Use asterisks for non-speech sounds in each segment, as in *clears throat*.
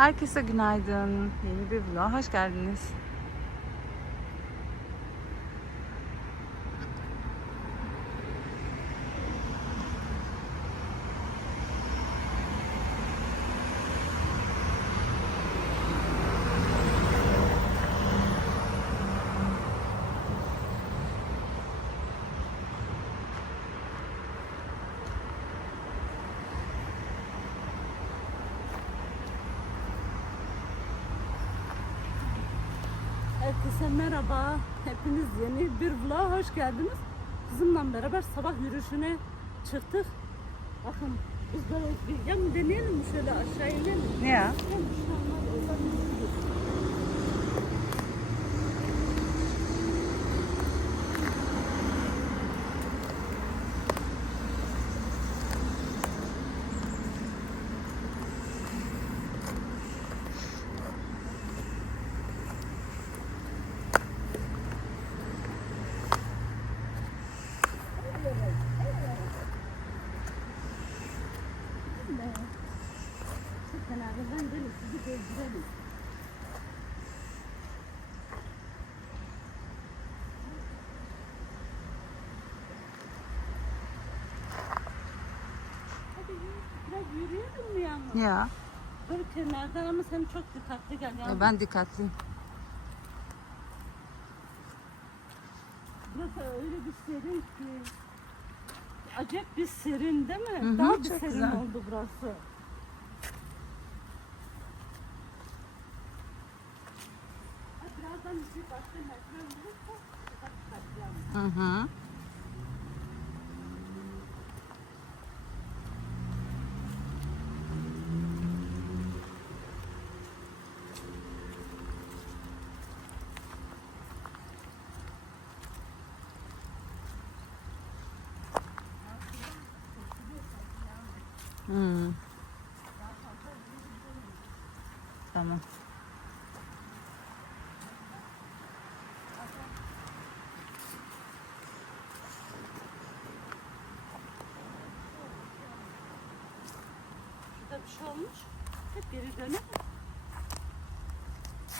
Herkese günaydın. Yeni bir vlog. Hoş geldiniz. Herkese merhaba. Hepiniz yeni bir vloga hoş geldiniz. Kızımla beraber sabah yürüyüşüne çıktık. Bakın biz böyle bir yan deneyelim mi şöyle aşağı inelim. Ne ya? Hem şu anlar oradan yürü, biraz yürüyelim mi yalnız? Ya. Böyle kenardan ama sen çok dikkatli gel. ya yalnız. ben dikkatliyim. Burası öyle bir serin ki. Acayip bir serin değil mi? Hı hı, Daha bir serin güzel. oldu burası. Birazdan bir dikkatli yalnız. Hı hı. Tamam. Şurada bir şey olmuş. Hep geri dönelim.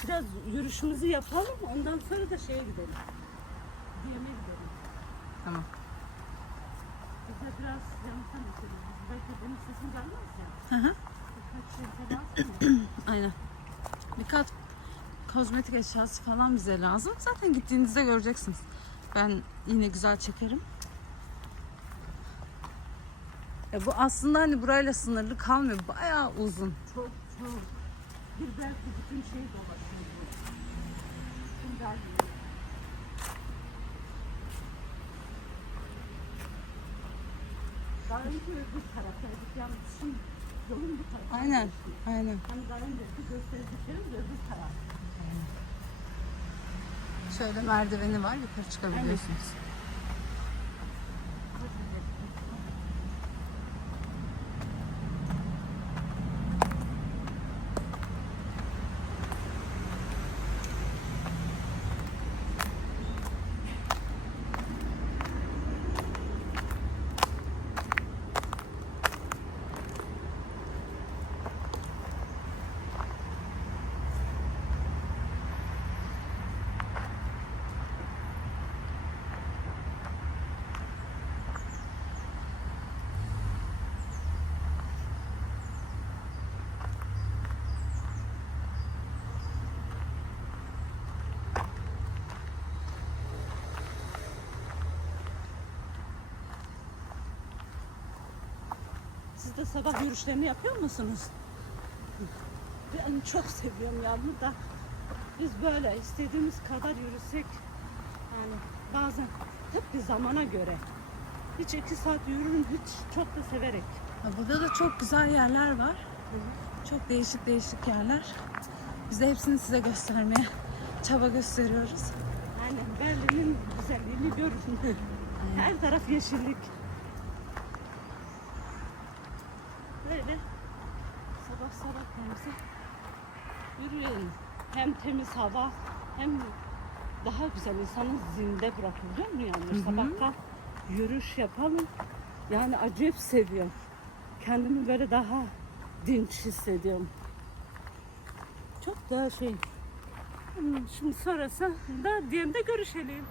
Biraz yürüyüşümüzü yapalım. Ondan sonra da şeye gidelim. Diyeme gidelim. Tamam. Bize biraz yanıtan edelim. Belki benim sesim gelmez ya. Hı hı. Şey? *clears throat* Aynen. Birkaç kozmetik eşyası falan bize lazım. Zaten gittiğinizde göreceksiniz. Ben yine güzel çekerim. Ya bu aslında hani burayla sınırlı kalmıyor. Bayağı uzun. Çok çok. Bir belki bütün şey dolaşıyor. Bütün belki. Daha önce öbür taraftaydık yalnız şimdi. Aynen. Aynen. Hani daha önce bir gösterdiklerimiz öbür taraf. Şöyle merdiveni var. Yukarı çıkabiliyorsunuz. Siz de sabah yürüyüşlerini yapıyor musunuz? Ben çok seviyorum yalnız da biz böyle istediğimiz kadar yürüsek yani bazen hep bir zamana göre hiç iki saat yürürüm hiç çok da severek. Ya Burada da çok güzel yerler var. Çok değişik değişik yerler. Biz de hepsini size göstermeye çaba gösteriyoruz. Aynen Berlin'in güzelliğini görün. Her taraf yeşillik. Böyle sabah sabah temizle yürüyelim. Hem temiz hava hem daha güzel insanı zinde bırakır biliyor musun yani? Sabah kalk yürüyüş yapalım. Yani acayip seviyorum. Kendimi böyle daha dinç hissediyorum. Çok daha şey. Hmm, Şimdi sonrası da DM'de görüşelim.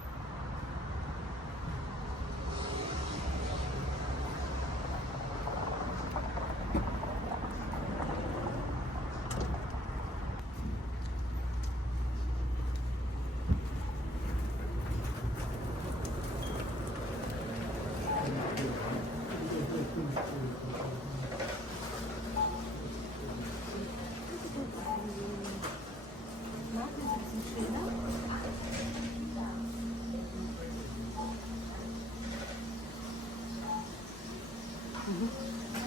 Mm-hmm.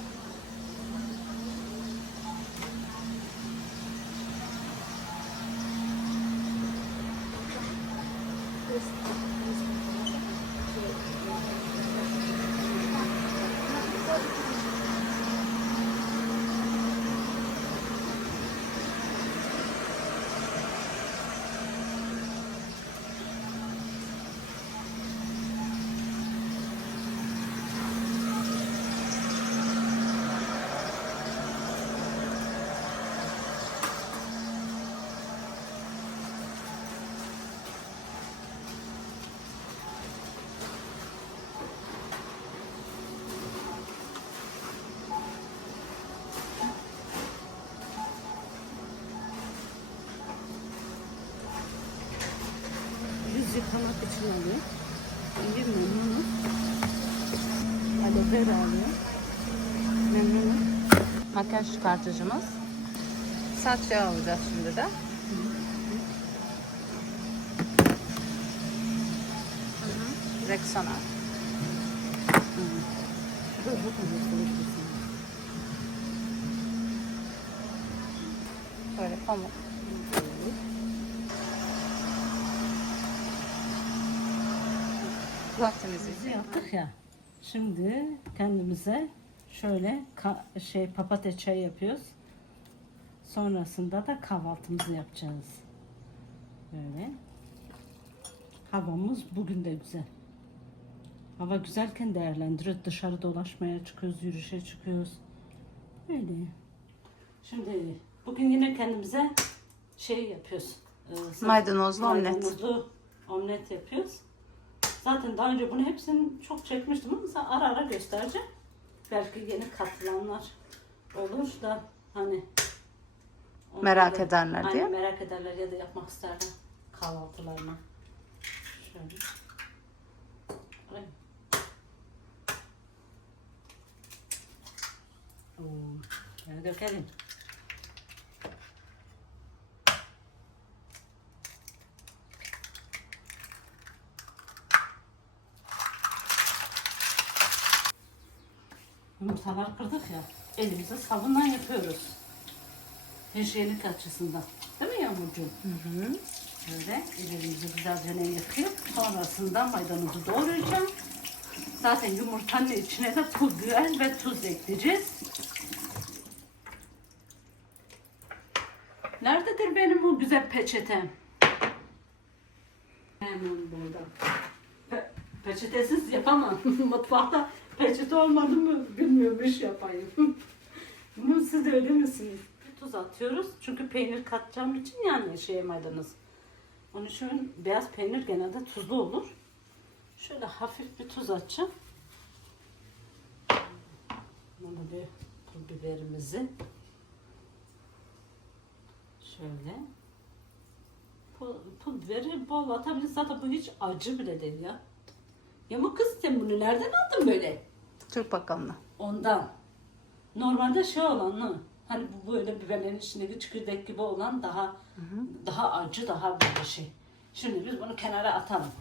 Yıkamak için alıyor. İyi memnunum. Aloe vera alıyor. Memnunum. Makyaj çıkartıcımız. Saç yağı alacağız şimdi de. Rexona. Böyle pamuk. Biz yaptık ya. Şimdi kendimize şöyle şey papatya çay yapıyoruz. Sonrasında da kahvaltımızı yapacağız. Böyle. Havamız bugün de güzel. Hava güzelken değerlendiriyoruz. Dışarı dolaşmaya çıkıyoruz, yürüyüşe çıkıyoruz. Öyle. Şimdi bugün yine kendimize şey yapıyoruz. Ee, Maydanozlu omlet. Maydanozlu omlet yapıyoruz. Zaten daha önce bunu hepsini çok çekmiştim ama ara ara göstereceğim. Belki yeni katılanlar olur da hani Merak da- ederler diye. Aynen, merak ederler ya da yapmak isterler kahvaltılarına. Şöyle. Ay. Oo, yani dökelim. Yumurtalar kırdık ya. Elimize sabunla yapıyoruz. Hijyenik açısından. Değil mi Yağmurcuğum? Böyle ellerimizi güzelce yıkayıp sonrasında maydanozu doğrayacağım. Zaten yumurtanın içine de pul biber ve tuz ekleyeceğiz. Nerededir benim bu güzel peçetem? Hemen burada. Pe- peçetesiz yapamam. *laughs* Mutfakta peçete olmadı mı bilmiyorum iş yapayım. *laughs* Bunu siz de öyle misiniz? Bir tuz atıyoruz. Çünkü peynir katacağım için yani şeye maydanoz. Onun için beyaz peynir genelde tuzlu olur. Şöyle hafif bir tuz atacağım. Bunu bir pul biberimizi şöyle pul, pul biberi bol atabiliriz. Zaten bu hiç acı bile değil ya. Ya bu kız sen bunu nereden aldın böyle? Türk bakkalına. Ondan. Normalde şey olanı hani bu böyle biberlerin içindeki çekirdek gibi olan daha daha acı daha bir şey. Şimdi biz bunu kenara atalım.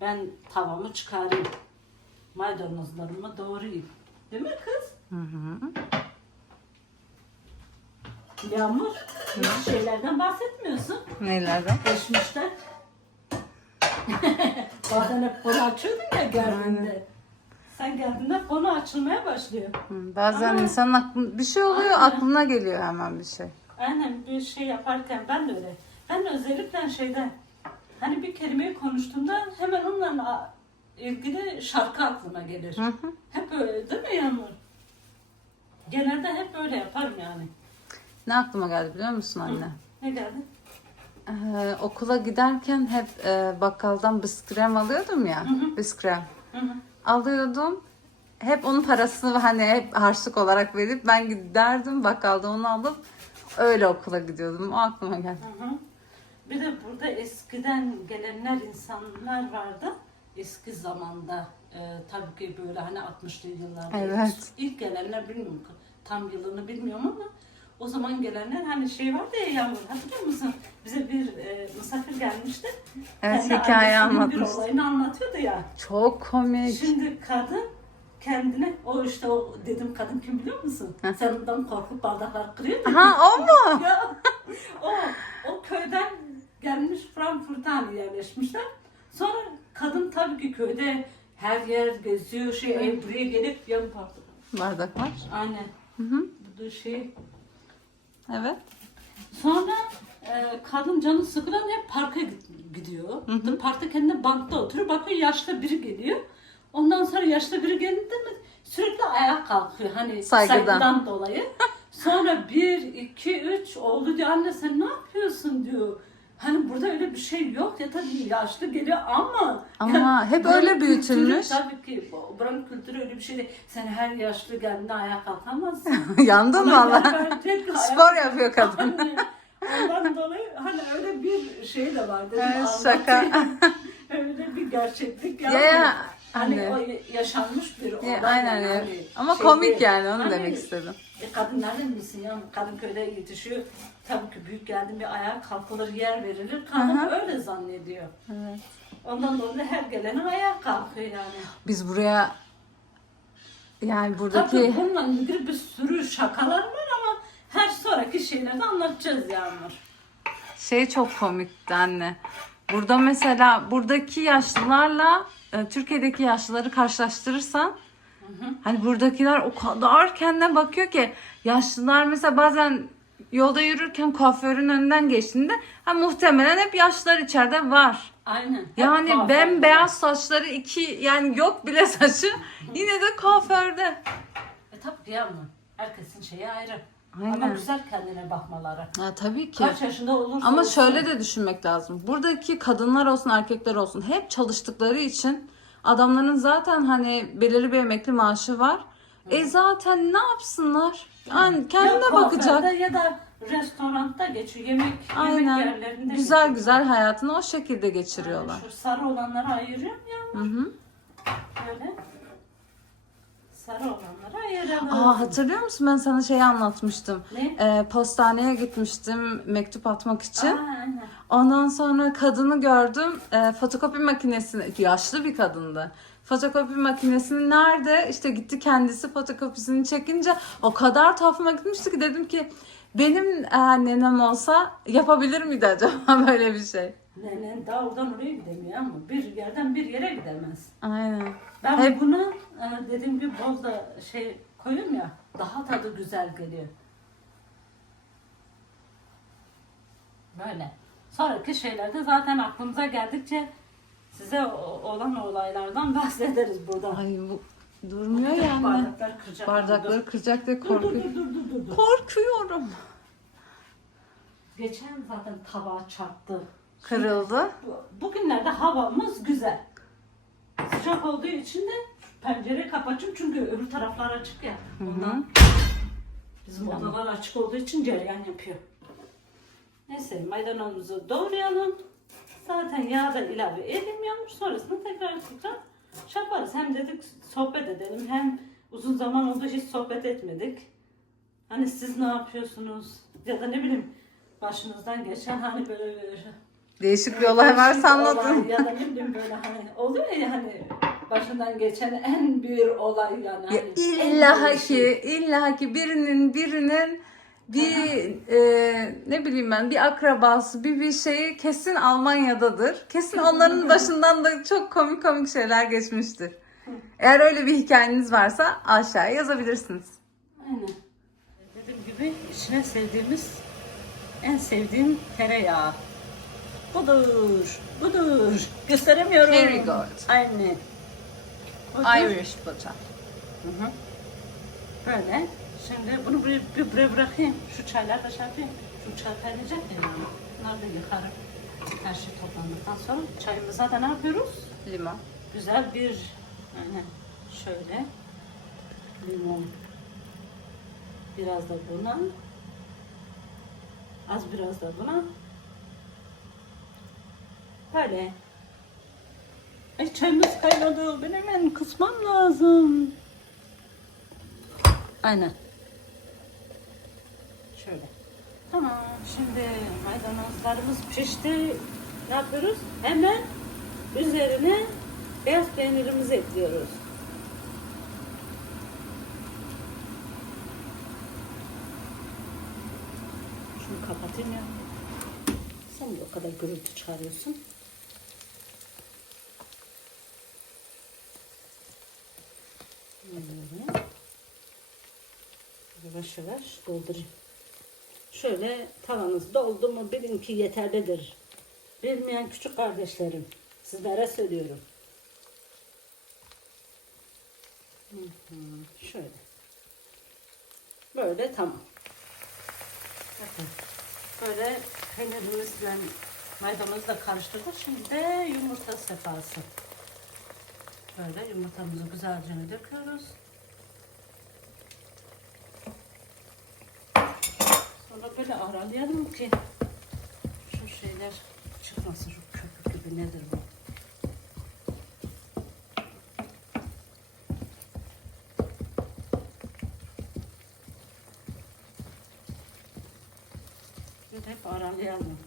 Ben tavamı çıkarayım. Maydanozlarımı doğrayayım. Değil mi kız? Hı hı. Yağmur, hiç şeylerden bahsetmiyorsun. Nelerden? Geçmişten. *laughs* Bazen hep konu açıyordun ya geldiğinde. Sen geldiğinde konu açılmaya başlıyor. Hı, Bazen Ama- insanın aklına bir şey oluyor Aynen. aklına geliyor hemen bir şey. Aynen bir şey yaparken ben de öyle. Ben de özellikle şeyde hani bir kelimeyi konuştuğumda hemen onunla ilgili şarkı aklıma gelir. Hı hı. Hep öyle değil mi Yağmur? Genelde hep böyle yaparım yani. Ne aklıma geldi biliyor musun anne? Ne geldi? Ee, okula giderken hep e, bakkaldan biskrem alıyordum ya. Biskrem. Hı hı. Alıyordum. Hep onun parasını *laughs* hani hep harçlık olarak verip ben giderdim bakkalda onu alıp öyle okula gidiyordum. O aklıma geldi. Hı hı. Bir de burada eskiden gelenler insanlar vardı. Eski zamanda e, tabii ki böyle hani 60'lı yıllarda. Evet. İlk gelenler bilmiyorum tam yılını bilmiyorum ama o zaman gelenler hani şey vardı ya Yağmur hatırlıyor musun? Bize bir e, misafir gelmişti. Evet, Kendi hikaye annesinin Bir anlatmıştı. olayını anlatıyordu ya. Çok komik. Şimdi kadın kendine o işte o dedim kadın kim biliyor musun? Sen ondan korkup bardaklar kırıyor. Ha o mu? *laughs* Ya o o köyden gelmiş Frankfurt'a hani yerleşmişler. Sonra kadın tabii ki köyde her yer geziyor şey ev buraya gelip yan parkta. Bardak var. Aynen. Hı hı. Bu da şey. Evet. Sonra e, kadın canı sıkılan hep parka gid- gidiyor. Parkta kendine bankta oturuyor. Bakıyor yaşlı biri geliyor. Ondan sonra yaşlı biri gelince mi sürekli ayağa kalkıyor. Hani Saygıdan. saygıdan, dolayı. Sonra bir, iki, üç oldu diyor. Anne sen ne yapıyorsun diyor. Hani burada öyle bir şey yok ya tabii yaşlı geliyor ama Ama hep buranın öyle büyütülmüş. kültürü Tabii ki bu- buranın kültürü öyle bir şey değil. Sen her yaşlı geldiğinde ayağa kalkamazsın. *laughs* Yandın tek ayak- *laughs* Spor yapıyor kadın. Anne, Ondan dolayı hani öyle bir şey de var dedim. Evet, şaka. *laughs* öyle bir gerçeklik Ya, yani. ya, Hani anne. o yaşanmış bir olay. Ya, aynen yani. ya. Hani Ama şey komik yani onu Hani, demek istedim. E, kadın nereden bilsin ya? Kadın köyde yetişiyor. Tabii ki büyük geldi bir ayağa kalkılır yer verilir. Kadın Aha. öyle zannediyor. Evet. Ondan dolayı her gelenin ayağa kalkıyor yani. Biz buraya yani Tabii buradaki bununla ilgili bir sürü şakalar var ama her sonraki şeylerde anlatacağız Yağmur. şey çok komikti anne. Burada mesela buradaki yaşlılarla e, Türkiye'deki yaşlıları karşılaştırırsan hani buradakiler o kadar kendine bakıyor ki yaşlılar mesela bazen yolda yürürken kuaförün önünden geçtiğinde ha, muhtemelen hep yaşlılar içeride var. Aynen. Yani kuaförde. bembeyaz saçları iki yani yok bile saçı yine de kuaförde. E tabii ki Yağmur. Herkesin şeyi ayrı. Ama Aynen. güzel kendine bakmaları. Ya tabii ki. Kaç yaşında olursa Ama olsun. şöyle de düşünmek lazım. Buradaki kadınlar olsun erkekler olsun hep çalıştıkları için adamların zaten hani belirli bir emekli maaşı var. E zaten ne yapsınlar? Yani kendine Ya bakacak. Ya da restoranda geçiyor. Yemek, yemek Aynen. yerlerinde Güzel geçiyor. güzel hayatını o şekilde geçiriyorlar. Yani şu sarı olanları ayırıyorum ya. Hı hı. Böyle. Sarı olanları ayıralım. Aa hatırlıyor musun ben sana şeyi anlatmıştım. Ne? Ee, postaneye gitmiştim mektup atmak için. Aa, aynen. Ondan sonra kadını gördüm. E, fotokopi makinesini, yaşlı bir kadındı. Fotokopi makinesini nerede? İşte gitti kendisi fotokopisini çekince o kadar tuhafıma gitmişti ki dedim ki benim eğer nenem olsa yapabilir miydi acaba *laughs* böyle bir şey? Nenen daha oradan oraya gidemiyor ama bir yerden bir yere gidemez. Aynen. Ben Hep- bunu e, dediğim gibi bozda şey koyuyorum ya daha tadı güzel geliyor. Böyle. Sonraki şeylerde zaten aklımıza geldikçe size olan olaylardan bahsederiz burada. Ay bu durmuyor yani. Bardaklar kıracak. Bardakları kıracak diye korkuyorum. dur dur dur dur. dur. Korkuyorum. Geçen zaten tabağa çarptı. Kırıldı. Bu- Bugünlerde havamız güzel. Sıcak olduğu için de pencereyi kapatıyorum çünkü öbür taraflar açık ya. Ondan bizim odalar açık olduğu için cereyan yapıyor. Neyse maydanozumuzu doğrayalım. Zaten yağ da ilave edilmiyormuş. Sonrasında tekrar tekrar şey yaparız. Hem dedik sohbet edelim hem uzun zaman oldu hiç sohbet etmedik. Hani siz ne yapıyorsunuz? Ya da ne bileyim başınızdan geçen hani böyle Değişik bir olay varsa anlatın. Olay Ya da ne bileyim böyle hani oluyor ya hani başından geçen en büyük olay yani. Ya Hani en illa büyük ki, şey. illa ki birinin birinin bir e, ne bileyim ben bir akrabası bir bir şeyi kesin Almanya'dadır. Kesin onların *laughs* başından da çok komik komik şeyler geçmiştir. Eğer öyle bir hikayeniz varsa aşağıya yazabilirsiniz. Aynen. Dediğim gibi içine sevdiğimiz en sevdiğim tereyağı. Budur. Budur. Gösteremiyorum. Kerrygold. Aynen. Budur. Irish butter. Hı hı. Böyle. Şimdi bunu bir, bir buraya bırakayım. Şu çaylar da şey yapayım. Şu çay kaynayacak ya. Bunları da yıkarım. Her şey toplandıktan sonra çayımıza da ne yapıyoruz? Limon. Güzel bir yani şöyle limon. Biraz da buna. Az biraz da buna. Böyle. Ay çayımız kaynadı. Ben hemen kısmam lazım. Aynen. Şöyle. Tamam. Şimdi maydanozlarımız pişti. Ne yapıyoruz? Hemen üzerine beyaz peynirimizi ekliyoruz. Şunu kapatayım ya. Sen de o kadar gürültü çıkarıyorsun. Böyle. Yavaş doldurayım. Şöyle tavanız doldu mu bilin ki yeterlidir. Bilmeyen küçük kardeşlerim sizlere söylüyorum. Şöyle. Böyle tamam. Bakın. Böyle peynirimizle maydanozla da karıştırdık. Şimdi de yumurta sefası. Böyle yumurtamızı güzelce döküyoruz. Sonra böyle aralayalım ki şu şeyler çıkmasın. Şu köpük gibi nedir bu? Böyle hep aralayalım.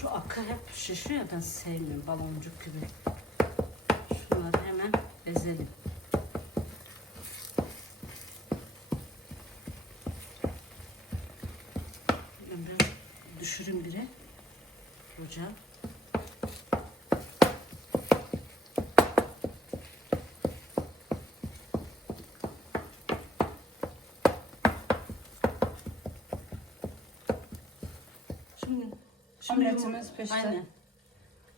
Şu akı hep şişiyor ben sevmiyorum baloncuk gibi. Ezelim. Biraz düşürün bire. Ocağı. Şimdi, Omletimiz pişti. Aynen.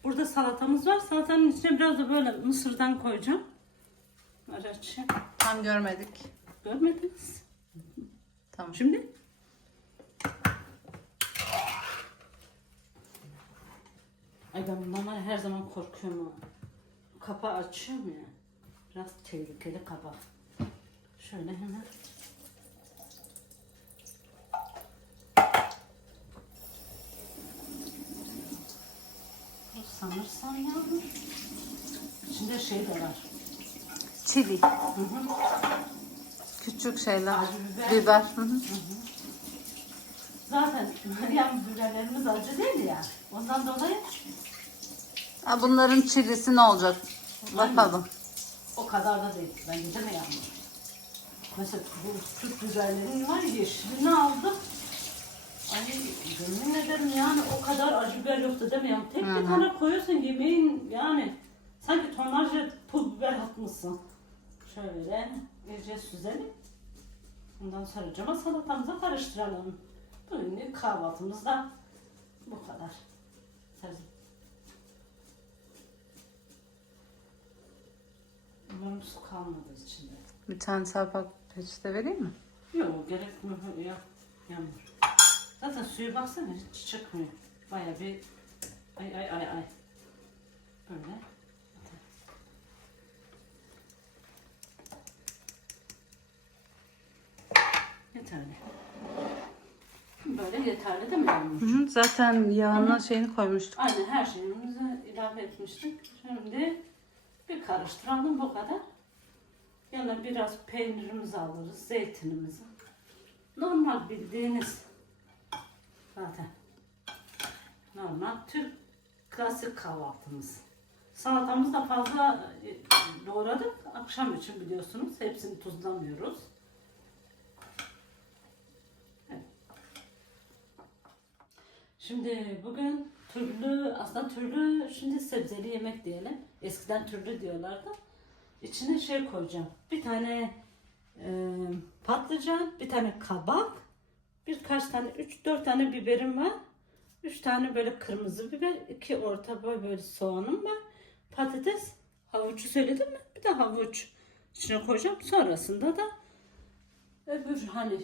Burada salatamız var. Salatanın içine biraz da böyle mısırdan koyacağım. Tam görmedik. Görmediniz. Tamam. Şimdi Ay ben bundan var ya her zaman korkuyorum ha. Kapağı açıyorum ya. Biraz tehlikeli kapak. Şöyle hemen. Bu sanırsam yavrum. İçinde şey de var. Çili. Hı hı. Küçük şeyler. Acı biber. Biber. Hı hı. Zaten Meryem biberlerimiz acı değil ya. Ondan dolayı Ha, bunların çilisi ne olacak? Bakalım. o kadar da değil. Değil mi yani? Mesela bu Türk biberlerin var yeşilini aldık. Ay yemin ederim yani o kadar acı biber yoktu değil mi? Yani tek bir tane koyuyorsun yemeğin yani sanki tonlarca pul biber atmışsın. Şöyle iyice süzelim. Ondan sonra cama salatamıza karıştıralım. Bugünlük kahvaltımız da bu kadar. Umarım su kalmadı içinde. Bir tane sarpak peçete vereyim mi? Yok gerek mi? Yok. Yağmur. Zaten suyu baksana hiç çıkmıyor. Baya bir ay ay ay ay. Böyle. Yeterli. Böyle yeterli değil mi Yağmur? Hı hı. Zaten yağına şeyini koymuştuk. Aynen her şeyimizi ilave etmiştik. Şimdi bir karıştıralım bu kadar. Yana biraz peynirimizi alırız, zeytinimizi. Normal bildiğiniz zaten. Normal Türk klasik kahvaltımız. Salatamızı da fazla e, doğradık. Akşam için biliyorsunuz. Hepsini tuzlamıyoruz. Şimdi bugün türlü, aslında türlü şimdi sebzeli yemek diyelim. Eskiden türlü diyorlardı. İçine şey koyacağım. Bir tane e, patlıcan, bir tane kabak, birkaç tane, 3-4 tane biberim var. Üç tane böyle kırmızı biber, iki orta boy böyle soğanım var. Patates, havucu söyledim mi? Bir de havuç içine koyacağım. Sonrasında da öbür hani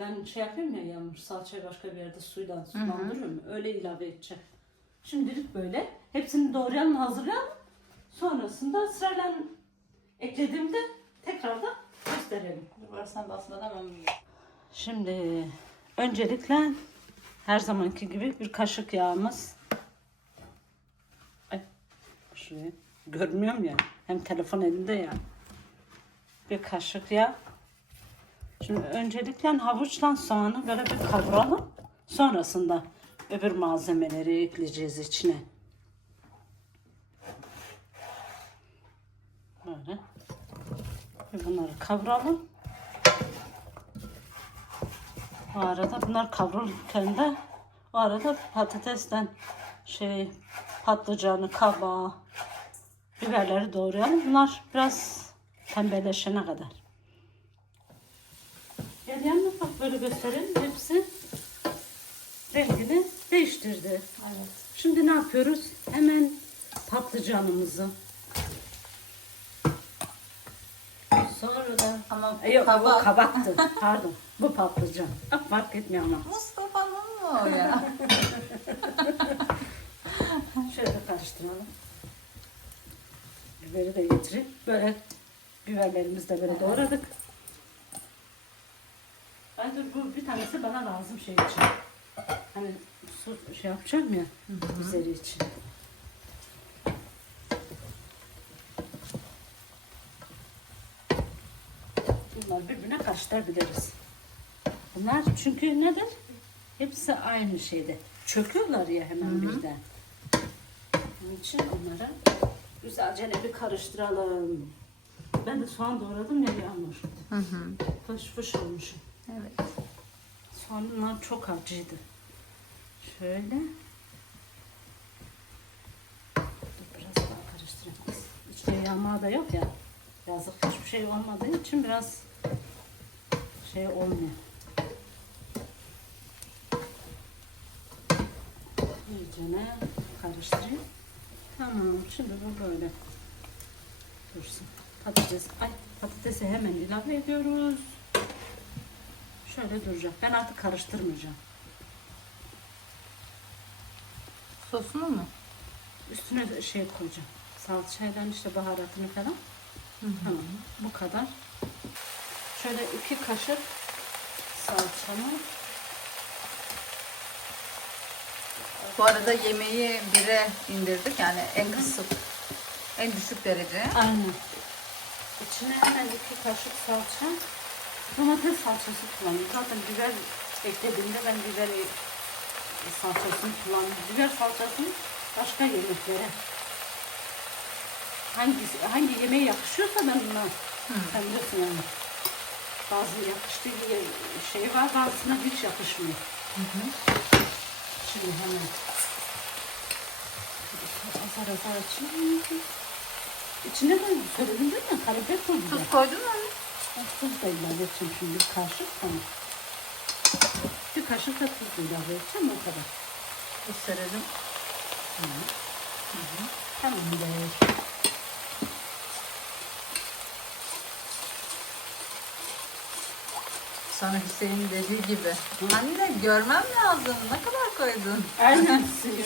ben şey yapayım ya yağmur salçayı başka bir yerde suyla sulandırıyorum. Öyle ilave edeceğim. Şimdilik böyle. Hepsini doğrayalım, hazırlayalım. Sonrasında sırayla eklediğimde tekrardan gösterelim. Varsan da aslında hemen Şimdi öncelikle her zamanki gibi bir kaşık yağımız. Ay, şuraya görmüyorum ya. Hem telefon elinde ya. Bir kaşık yağ. Şimdi öncelikle havuçla soğanı böyle bir kavuralım. Sonrasında öbür malzemeleri ekleyeceğiz içine. Böyle. Bunları kavuralım. O arada bunlar kavrulurken de o arada patatesten şey patlıcanı, kabağı, biberleri doğrayalım. Bunlar biraz pembeleşene kadar. Bak böyle gösterelim. Hepsi rengini değiştirdi. Evet. Şimdi ne yapıyoruz? Hemen patlıcanımızı. Sonra da Ama E, Yok bu kabak. kabaktı. *laughs* Pardon. Bu patlıcan. Ah, fark etmiyor ama. Mustafa'nın mı o ya? *laughs* Şöyle karıştıralım. Biberi de getireyim. Böyle biberlerimizi de böyle doğradık. Ay dur bu bir tanesi bana lazım şey için. Hani su şey yapacağım ya üzeri için. Bunlar birbirine karıştırabiliriz. Bunlar çünkü nedir? Hepsi aynı şeyde. Çöküyorlar ya hemen birden. Onun için onları güzelce bir karıştıralım. Ben de soğan doğradım ya Yağmur. Hı hı. Fış fış olmuşum. Evet. Soğanlar çok acıydı. Şöyle. Dur biraz daha karıştırayım. İçte yağma da yok ya. Yazık hiçbir şey olmadığı için biraz şey olmuyor. İyicene karıştırayım. Tamam şimdi bu böyle dursun. Patates, ay patatesi hemen ilave ediyoruz. Şöyle duracak. Ben artık karıştırmayacağım. Sosunu mu? Üstüne şey koyacağım. Salçayla işte baharatını falan. Tamam. Bu kadar. Şöyle iki kaşık salçamı. Bu arada yemeği bire indirdik yani en kısık, en düşük derece. Aynen. İçine hemen iki kaşık salça. Domates salçası kullanıyorum. Zaten biber eklediğimde ben biber salçasını kullanıyorum. Biber salçasını başka yemeklere. Hangisi, hangi yemeğe yakışıyorsa ben. Sen biliyorsun yani. Bazı yakıştığı şey var, bazısına hiç yakışmıyor. Şimdi hemen azar azar açayım. İçine de söyledim değil mi? Karabiber koydum. Tuz koydun mu? Tuz da ilave edeceğim şimdi bir kaşık tamam. Bir kaşık da tuz ilave edeceğim o kadar. Gösterelim. Tamam be. Sana Hüseyin dediği gibi. Anne görmem lazım. Ne kadar koydun? Aynen *laughs* *laughs* suyu.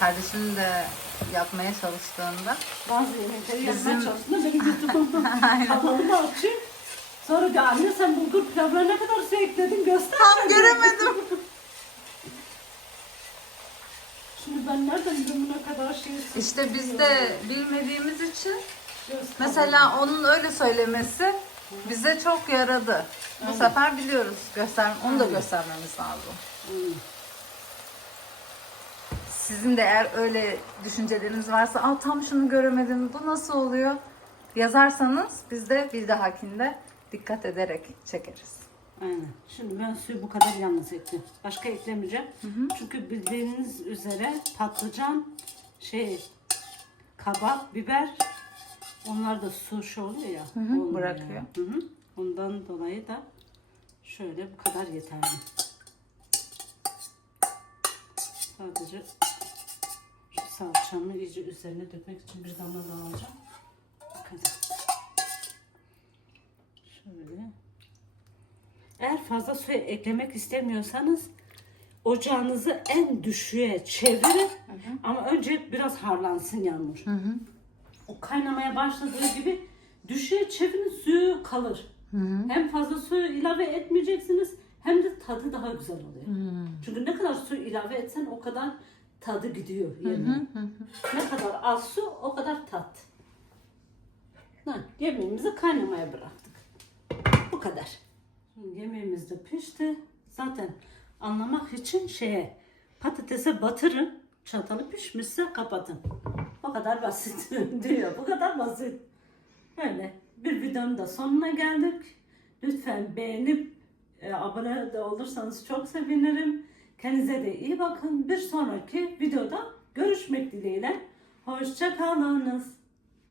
Kardeşim de yapmaya çalıştığında Bazı yemekleri yapmaya Bizim- çalıştığında benim YouTube'umda *laughs* kanalımda açayım. Sonra da anne sen bulgur pilavına ne kadar su ekledin göster. tam göremedim. *laughs* Şimdi ben nereden bileyim ne kadar şey İşte biz de bilmediğimiz için göster. mesela onun öyle söylemesi bize çok yaradı. Bu sefer biliyoruz. Göster, onu da göstermemiz lazım. Hmm. Sizin de eğer öyle düşünceleriniz varsa, Aa, tam şunu göremedim, bu nasıl oluyor? Yazarsanız biz de bir dahakinde dikkat ederek çekeriz. Aynen. Şimdi ben suyu bu kadar yalnız ekledim. Başka eklemeyeceğim. Çünkü bildiğiniz üzere patlıcan, şey, kabak, biber onlar da su şey oluyor ya. olmuyor bırakıyor. yani. Hı hı. Ondan dolayı da şöyle bu kadar yeterli. Sadece şu salçamı iyice üzerine dökmek için bir damla daha alacağım. Bakın. Şöyle. Eğer fazla su eklemek istemiyorsanız ocağınızı en düşüğe çevirin. Ama önce biraz harlansın yağmur. O kaynamaya başladığı gibi düşüğe çevirin suyu kalır. Hem fazla suyu ilave etmeyeceksiniz hem de tadı daha güzel oluyor. Çünkü ne kadar su ilave etsen o kadar tadı gidiyor yemeğe. Ne kadar az su o kadar tat. Ha, yemeğimizi kaynamaya bıraktık. Bu kadar. Şimdi yemeğimiz de pişti. Zaten anlamak için şeye patatese batırın. Çatalı pişmişse kapatın. O kadar basit *laughs* diyor. Bu kadar basit. Böyle bir videonun da sonuna geldik. Lütfen beğenip e, abone de olursanız çok sevinirim. Kendinize de iyi bakın. Bir sonraki videoda görüşmek dileğiyle. Hoşçakalınız.